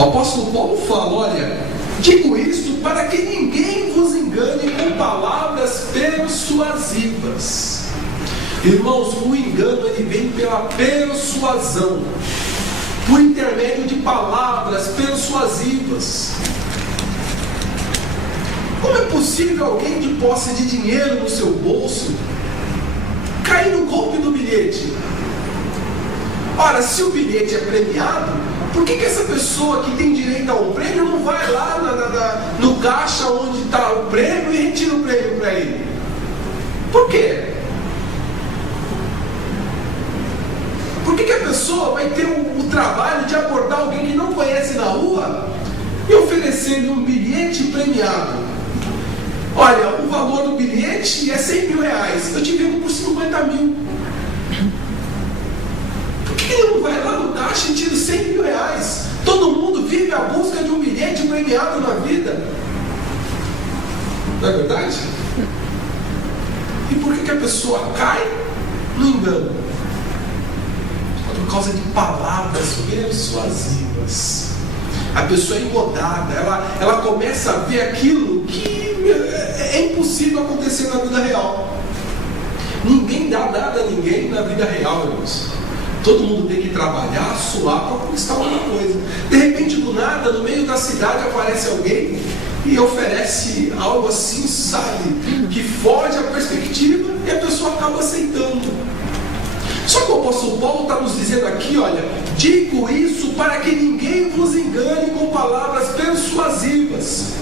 O apóstolo Paulo fala: olha, digo isto para que ninguém vos engane com palavras persuasivas. Irmãos, o engano ele vem pela persuasão, por intermédio de palavras persuasivas. Como é possível alguém de posse de dinheiro no seu bolso cair no golpe do bilhete? Ora, se o bilhete é premiado, por que essa pessoa que tem direito a um prêmio não vai lá no caixa onde está o prêmio e retira o prêmio para ele? Por quê? Por que a pessoa vai ter o trabalho de abordar alguém que não conhece na rua e oferecer-lhe um bilhete premiado? Olha, o valor do bilhete é 100 mil reais, eu te vendo por 50 mil. Por que ele não vai lá no caixa e tira 100 mil reais? Todo mundo vive à busca de um bilhete premiado na vida. Não é verdade? E por que a pessoa cai no engano? Por causa de palavras persuasivas. A pessoa é engodada, ela começa a ver aquilo que é impossível acontecer na vida real. Ninguém dá nada a ninguém na vida real, irmãos. Todo mundo tem que trabalhar, suar para conquistar alguma coisa. De repente, do nada, no meio da cidade aparece alguém e oferece algo assim, sabe, que foge à perspectiva, e a pessoa acaba aceitando. Só que o apóstolo Paulo está nos dizendo aqui, olha, digo isso para que ninguém vos engane com palavras persuasivas.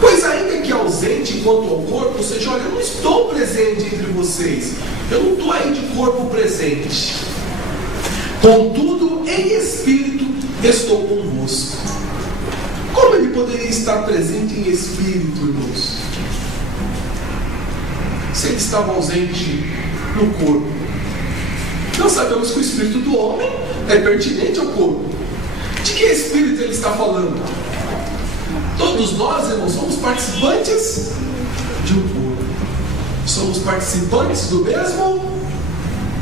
Pois ainda que ausente quanto ao corpo, ou seja, olha, eu não estou presente entre vocês, eu não estou aí de corpo presente. Contudo, em espírito estou convosco. Como ele poderia estar presente em espírito, irmãos? Se ele estava ausente no corpo. Nós sabemos que o espírito do homem é pertinente ao corpo. De que espírito ele está falando? Todos nós, irmãos, somos participantes de um corpo. Somos participantes do mesmo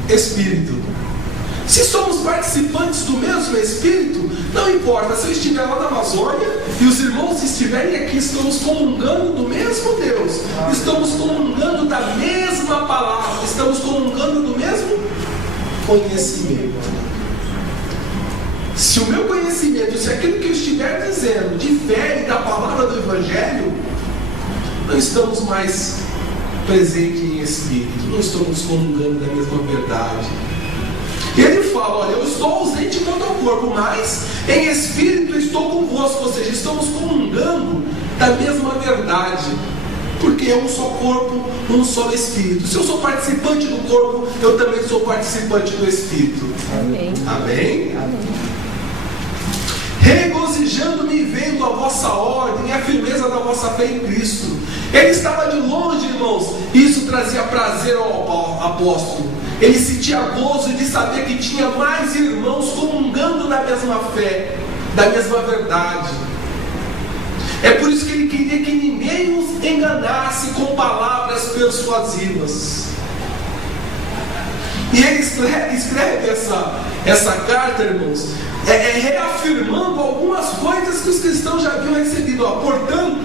espírito. Se somos participantes do mesmo espírito, não importa se eu estiver lá na Amazônia e os irmãos estiverem aqui, estamos comungando do mesmo Deus, estamos comungando da mesma palavra, estamos comungando do mesmo conhecimento. Se o meu conhecimento, se aquilo que eu estiver dizendo difere da palavra do Evangelho, não estamos mais presentes em espírito, não estamos comungando da mesma verdade. E ele fala, olha, eu estou ausente quanto ao corpo, mas em espírito estou convosco, ou seja, estamos comungando da mesma verdade. Porque é um só corpo, um só espírito. Se eu sou participante do corpo, eu também sou participante do espírito. Amém. Amém? Amém. Regozijando-me vendo a vossa ordem e a firmeza da vossa fé em Cristo. Ele estava de longe, irmãos. Isso trazia prazer ao apóstolo. Ele sentia gozo de saber que tinha mais irmãos comungando da mesma fé, da mesma verdade. É por isso que ele queria que ninguém os enganasse com palavras persuasivas. E ele escreve essa carta, irmãos, reafirmando algumas coisas que os cristãos já haviam recebido. Portanto,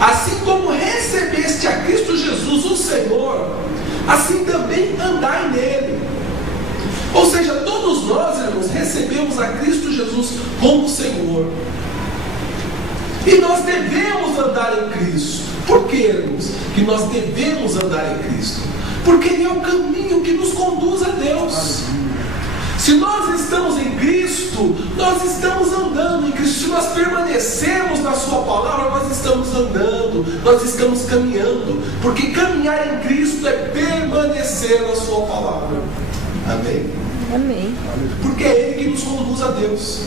assim como recebeste a Cristo Jesus, o Senhor, assim também andai nele. Ou seja, todos nós, irmãos, recebemos a Cristo Jesus como Senhor. E nós devemos andar em Cristo. Por que, irmãos, que nós devemos andar em Cristo? Porque Ele é o caminho que nos conduz a Deus. Se nós estamos em Cristo, nós estamos andando em Cristo. Se nós permanecermos na Sua palavra, nós estamos andando, nós estamos caminhando. Porque caminhar em Cristo é permanecer na Sua palavra. Amém? Amém. Porque é Ele que nos conduz a Deus.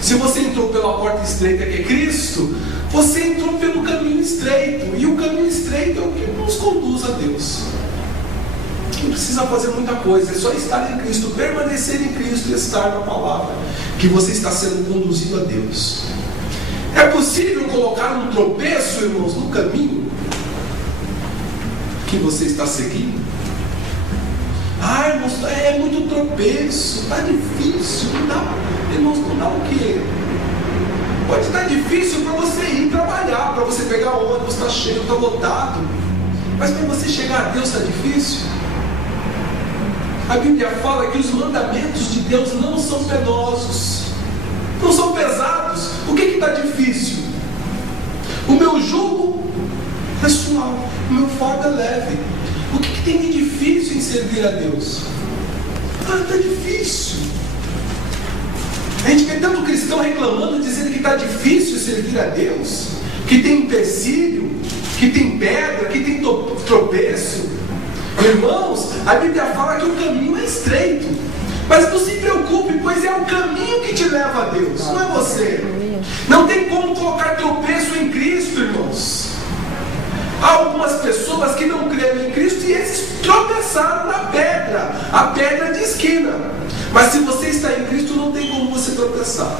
Se você entrou pela porta estreita que é Cristo, você entrou pelo caminho estreito. E o caminho estreito é o que nos conduz a Deus. Não precisa fazer muita coisa, é só estar em Cristo, permanecer em Cristo e estar na palavra, que você está sendo conduzido a Deus. É possível colocar um tropeço, irmãos, no caminho que você está seguindo? Ah, irmãos, é muito tropeço, está difícil, não dá. Irmãos, não dá o quê? Pode estar difícil para você ir trabalhar, para você pegar o ônibus, está cheio, está lotado. Mas para você chegar a Deus está difícil? A Bíblia fala que os mandamentos de Deus não são penosos, não são pesados. O que está difícil? O meu jugo é suave, o meu fardo é leve. O que tem de difícil em servir a Deus? Ah, está difícil. A gente vê tanto cristão reclamando, dizendo que está difícil servir a Deus, que tem empecilho, que tem pedra, que tem tropeço. Irmãos, a Bíblia fala que o caminho é estreito, mas não se preocupe, pois é o caminho que te leva a Deus, não é você. Não tem como colocar tropeço em Cristo, irmãos. Há algumas pessoas que não creram em Cristo e eles tropeçaram na pedra, a pedra de esquina. Mas se você está em Cristo, não tem como você tropeçar.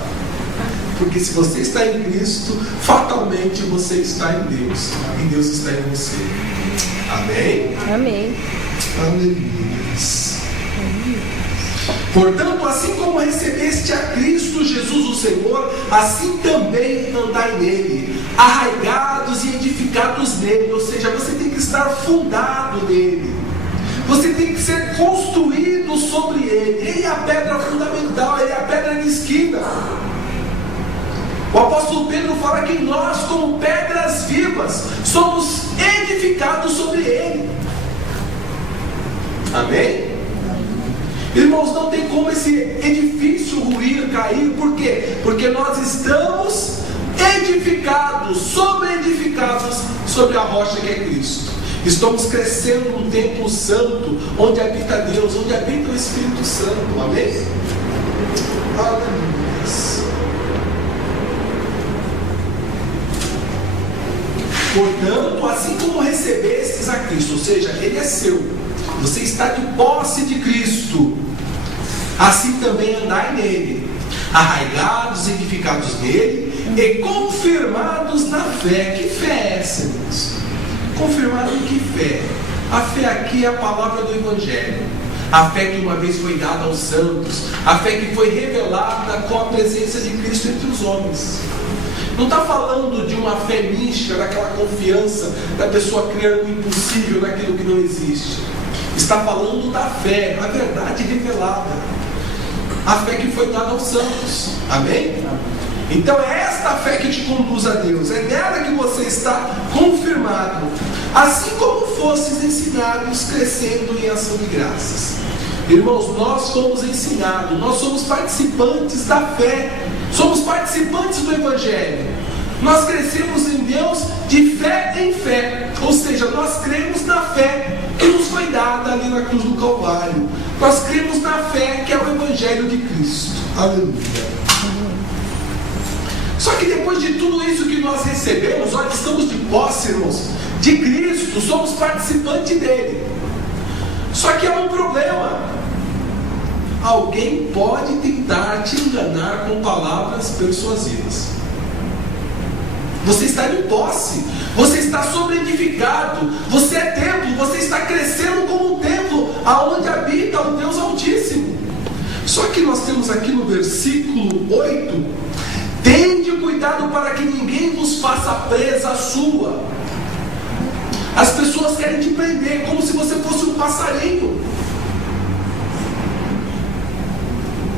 Porque se você está em Cristo, fatalmente você está em Deus. E Deus está em você. Amém? Amém. Aleluia. Portanto, assim como recebeste a Cristo Jesus o Senhor, assim também andai nele, arraigados e edificados nele. Ou seja, você tem que estar fundado nele. Você tem que ser construído sobre ele. Ele é a pedra fundamental, ele é a pedra de esquina. O apóstolo Pedro fala que nós, como pedras vivas, somos edificados sobre ele. Amém? Irmãos, não tem como esse edifício ruir, cair. Por quê? Porque nós estamos edificados, sobre-edificados sobre a rocha que é Cristo. Estamos crescendo num templo santo, onde habita Deus, onde habita o Espírito Santo. Amém? Aleluia. Portanto, assim como recebestes a Cristo, ou seja, Ele é seu, você está de posse de Cristo, assim também andai nele, arraigados, edificados nele e confirmados na fé. Que fé é essa, irmãos? Confirmado em que fé? A fé aqui é a palavra do Evangelho, a fé que uma vez foi dada aos santos, a fé que foi revelada com a presença de Cristo entre os homens. Não está falando de uma fé mística, daquela confiança da pessoa criando o impossível naquilo que não existe. Está falando da fé, a verdade revelada, a fé que foi dada aos santos. Amém? Então é esta fé que te conduz a Deus, é nela que você está confirmado, assim como fostes ensinados, crescendo em ação de graças. Irmãos, nós fomos ensinados, nós somos participantes da fé, somos participantes do Evangelho. Nós crescemos em Deus de fé em fé, ou seja, nós cremos na fé que nos foi dada ali na cruz do Calvário. Nós cremos na fé que é o Evangelho de Cristo. Aleluia. Só que depois de tudo isso que nós recebemos, olha, estamos de posse, irmãos, de Cristo, somos participantes dele. Só que há um problema. Alguém pode tentar te enganar com palavras persuasivas. Você está de posse, você está sobre-edificado, você é templo, você está crescendo como um templo, aonde habita o Deus Altíssimo. Só que nós temos aqui no versículo 8: tende cuidado para que ninguém vos faça presa sua. As pessoas querem te prender como se você fosse um passarinho.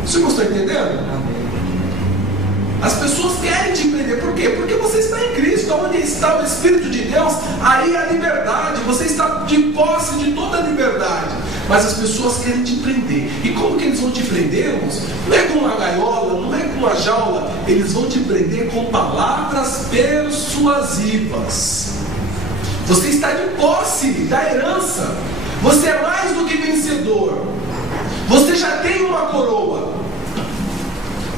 Você está entendendo? As pessoas querem te prender. Por quê? Porque você está em Cristo. Onde está o Espírito de Deus, aí a liberdade. Você está de posse de toda a liberdade. Mas as pessoas querem te prender. E como que eles vão te prender, irmãos? Não é com uma gaiola, não é com uma jaula. Eles vão te prender com palavras persuasivas. Você está de posse da herança. Você é mais do que vencedor. Você já tem uma coroa.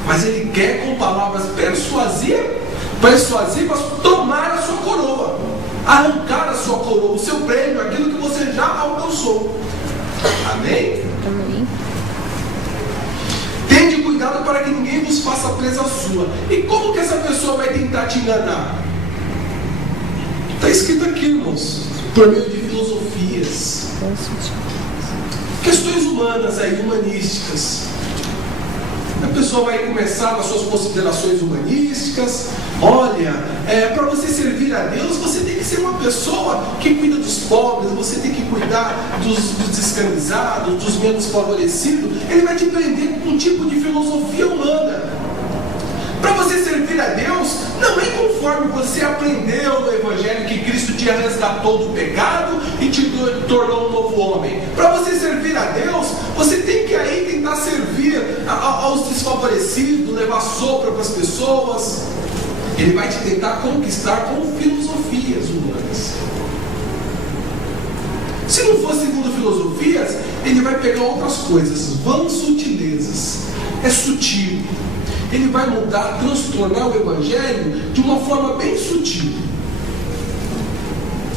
Mas ele quer com palavras persuasivas tomar a sua coroa, arrancar a sua coroa, o seu prêmio, aquilo que você já alcançou. Amém? Amém. Tende cuidado para que ninguém vos faça presa sua. E como que essa pessoa vai tentar te enganar? Está escrito aqui, irmãos, por meio de filosofias, Questões humanas aí, humanísticas. A pessoa vai começar nas suas considerações humanísticas. Olha, para você servir a Deus, você tem que ser uma pessoa que cuida dos pobres, você tem que cuidar dos escravizados, dos menos favorecidos. Ele vai te prender com um tipo de filosofia humana. Para você servir a Deus, não é conforme você aprendeu no Evangelho que Cristo te resgatou do pecado e te tornou um novo homem. Para você servir a Deus, você tem que aí tentar servir aos desfavorecidos, levar sopro para as pessoas. Ele vai te tentar conquistar com filosofias humanas. Se não for segundo filosofias, ele vai pegar outras coisas, vãs sutilezas. É sutil. Ele vai mudar, transtornar o Evangelho de uma forma bem sutil.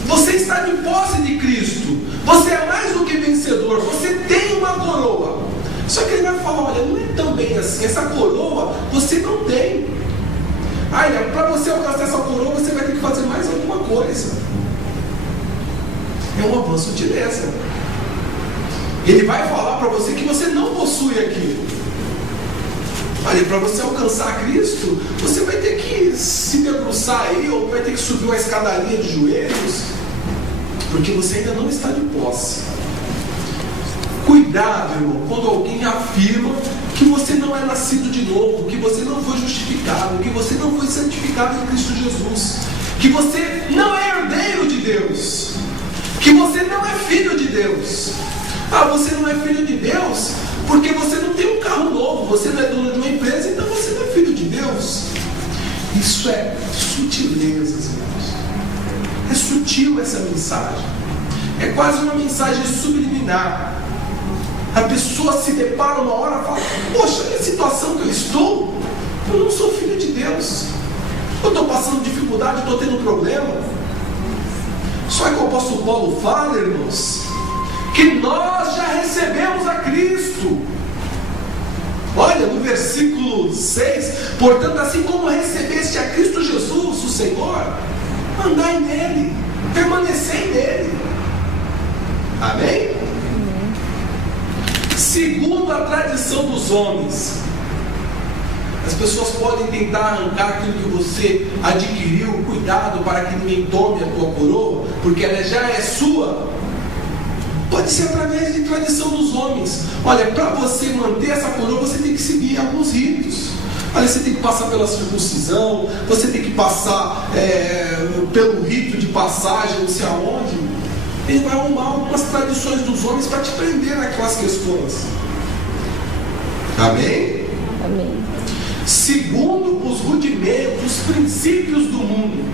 Você está de posse de Cristo. Você é mais do que vencedor. Você tem uma coroa. Só que ele vai falar, olha, não é tão bem assim. Essa coroa você não tem. Olha, para você alcançar essa coroa, você vai ter que fazer mais alguma coisa. É uma vã sutileza. Ele vai falar para você que você não possui aquilo. Olha, para você alcançar Cristo, você vai ter que se debruçar aí, ou vai ter que subir uma escadaria de joelhos, porque você ainda não está de posse. Cuidado, irmão, quando alguém afirma que você não é nascido de novo, que você não foi justificado, que você não foi santificado em Cristo Jesus, que você não é herdeiro de Deus, que você não é filho de Deus. Ah, você não é filho de Deus porque você não tem um carro novo, você não é dono de uma empresa, então você não é filho de Deus. Isso é sutilezas, irmãos. É sutil essa mensagem. É quase uma mensagem subliminar. A pessoa se depara uma hora e fala, poxa, que situação que eu estou, eu não sou filho de Deus. Eu estou passando dificuldade, estou tendo problema. Só que o apóstolo Paulo fala, irmãos, que nós já recebemos a Cristo. Olha, no versículo 6, portanto, assim como recebeste a Cristo Jesus, o Senhor, andai nele, permanecei nele. Amém? Segundo a tradição dos homens, as pessoas podem tentar arrancar aquilo que você adquiriu, cuidado para que ninguém tome a tua coroa, porque ela já é sua. Pode ser através de tradição dos homens. Olha, para você manter essa coroa, você tem que seguir alguns ritos. Olha, você tem que passar pela circuncisão, você tem que passar pelo rito de passagem, não sei aonde. Ele vai arrumar algumas tradições dos homens para te prender naquelas questões. Amém? Amém. Segundo os rudimentos, os princípios do mundo.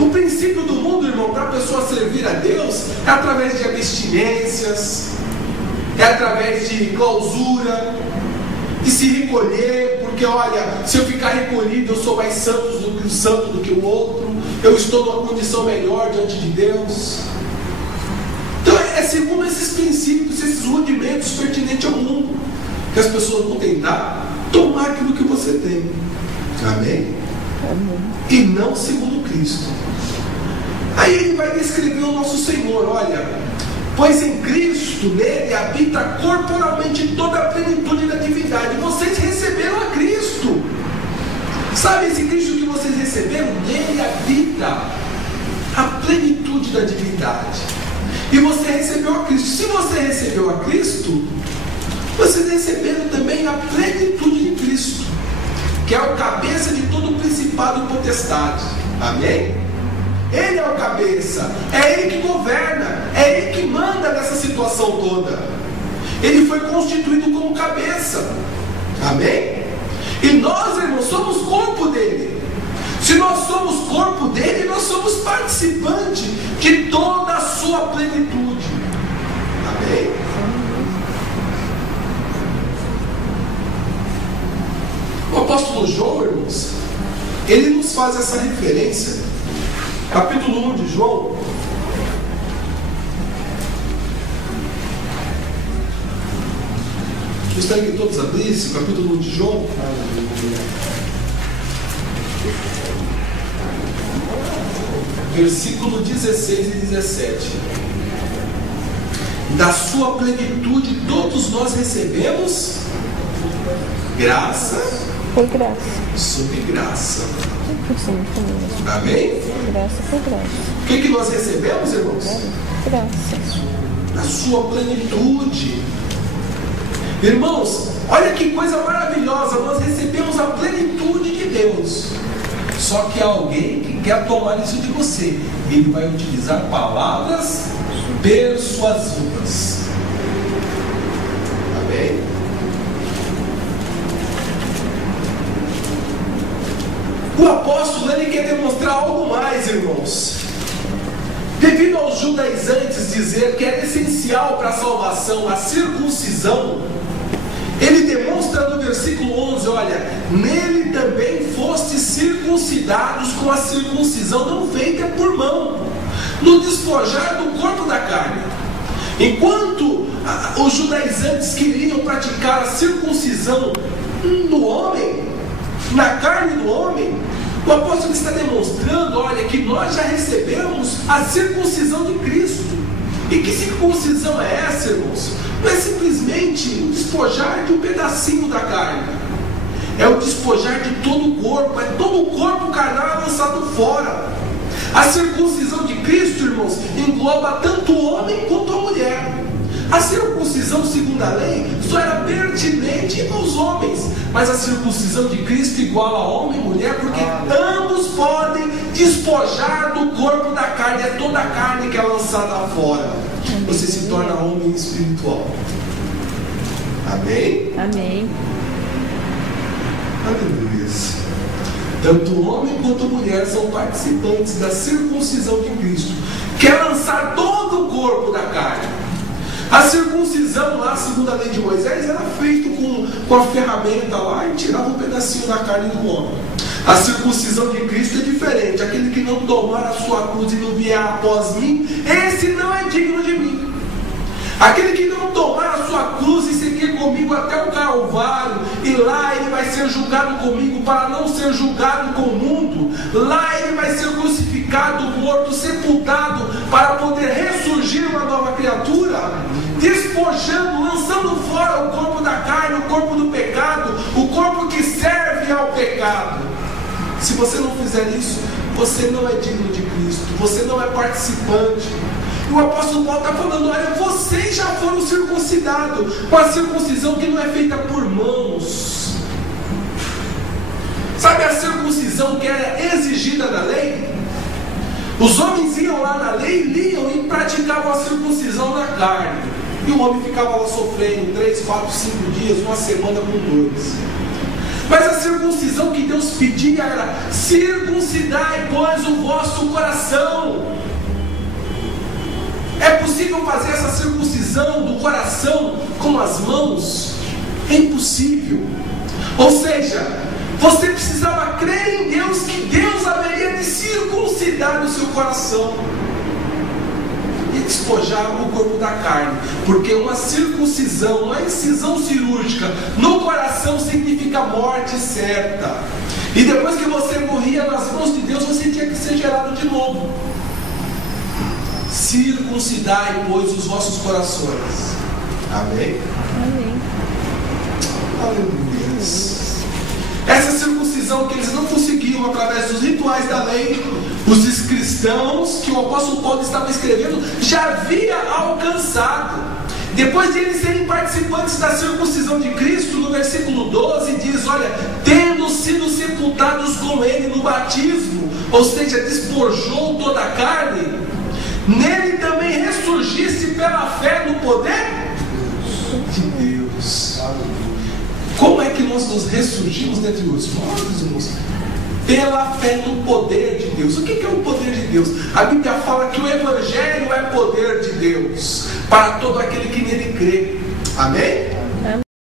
O princípio do mundo, irmão, para a pessoa servir a Deus, é através de abstinências, é através de clausura, de se recolher, porque olha, se eu ficar recolhido, eu sou mais santo do que o outro, eu estou numa condição melhor diante de Deus. Então é segundo esses princípios, esses rudimentos pertinentes ao mundo, que as pessoas vão tentar tomar aquilo que você tem. Amém? Amém. E não segundo Cristo. Aí ele vai descrever o nosso Senhor, olha, pois em Cristo, nele habita corporalmente toda a plenitude da divindade. Vocês receberam a Cristo. Sabe esse Cristo que vocês receberam? Nele habita a plenitude da divindade. E você recebeu a Cristo. Se você recebeu a Cristo, vocês receberam também a plenitude de Cristo, que é o cabeça de todo o principado e potestade. Amém? Ele é o cabeça, é ele que governa, é ele que manda nessa situação toda. Ele foi constituído como cabeça. Amém? E nós, irmãos, somos corpo dele. Se nós somos corpo dele, nós somos participantes de toda a sua plenitude. Amém? O apóstolo João, irmãos, ele nos faz essa referência. Capítulo 1 de João. Gostaria que todos abrissem o capítulo 1 de João. Versículo 16 e 17. Da sua plenitude todos nós recebemos graça Por graça. sobre graça. Por cima mesmo. Amém? Graça por graça. O que nós recebemos, irmãos? Graça. Da sua plenitude. Irmãos, olha que coisa maravilhosa. Nós recebemos a plenitude de Deus. Só que há alguém que quer tomar isso de você. Ele vai utilizar palavras persuasivas. Amém? O apóstolo, ele quer demonstrar algo mais, irmãos. Devido aos judaizantes dizer que era essencial para a salvação a circuncisão, ele demonstra no versículo 11, olha, nele também fostes circuncidados com a circuncisão não feita por mão, no despojar do corpo da carne. Enquanto os judaizantes queriam praticar a circuncisão no homem, na carne do homem, o apóstolo está demonstrando, olha, que nós já recebemos a circuncisão de Cristo. E que circuncisão é essa, irmãos? Não é simplesmente o despojar de um pedacinho da carne. É o despojar de todo o corpo. É todo o corpo carnal lançado fora. A circuncisão de Cristo, irmãos, engloba tanto o homem quanto a mulher. A circuncisão, segundo a lei, só era pertinente aos homens. Mas a circuncisão de Cristo iguala a homem e mulher, porque ambos podem despojar do corpo da carne. É toda a carne que é lançada fora. Você se torna homem espiritual. Amém? Amém. Aleluia. Tanto homem quanto mulher são participantes da circuncisão de Cristo, que é lançar todo o corpo da carne. A circuncisão lá, segundo a lei de Moisés, era feito com a ferramenta lá e tirava um pedacinho da carne do homem. A circuncisão de Cristo é diferente. Aquele que não tomar a sua cruz e não vier após mim, esse não é digno de mim. Aquele que não tomar a sua cruz e seguir comigo até o Calvário, e lá ele vai ser julgado comigo para não ser julgado com o mundo. Lá ele vai ser crucificado, morto, sepultado, para poder ressurgir uma nova criatura, despojando, lançando fora o corpo da carne, o corpo do pecado, o corpo que serve ao pecado. Se você não fizer isso, você não é digno de Cristo, você não é participante. E o apóstolo Paulo está falando, olha, vocês já foram circuncidados com a circuncisão que não é feita por mãos. Sabe a circuncisão que era exigida na lei? Os homens iam lá na lei, liam e praticavam a circuncisão na carne. E o homem ficava lá sofrendo 3, 4, 5 dias, uma semana com dores. Mas a circuncisão que Deus pedia era: circuncidai, pois, o vosso coração. É possível fazer essa circuncisão do coração com as mãos? É impossível. Ou seja, você precisava crer em Deus, que Deus haveria de circuncidar o seu coração e despojar o corpo da carne, porque uma circuncisão, uma incisão cirúrgica no coração significa morte certa. E depois que você morria nas mãos de Deus, você tinha que ser gerado de novo. Circuncidai, pois, os vossos corações. Amém? Amém. Aleluia. Essa circuncisão que eles não conseguiam através dos rituais da lei, os cristãos que o apóstolo Paulo estava escrevendo já havia alcançado. Depois de eles serem participantes da circuncisão de Cristo, no versículo 12 diz, olha, tendo sido sepultados com ele no batismo, ou seja, despojou toda a carne, nele também ressurgisse pela fé no poder de Deus. Como é que nós nos ressurgimos dentre os mortos, irmãos? Pela fé no poder de Deus. O que é o poder de Deus? A Bíblia fala que o Evangelho é poder de Deus para todo aquele que nele crê. Amém?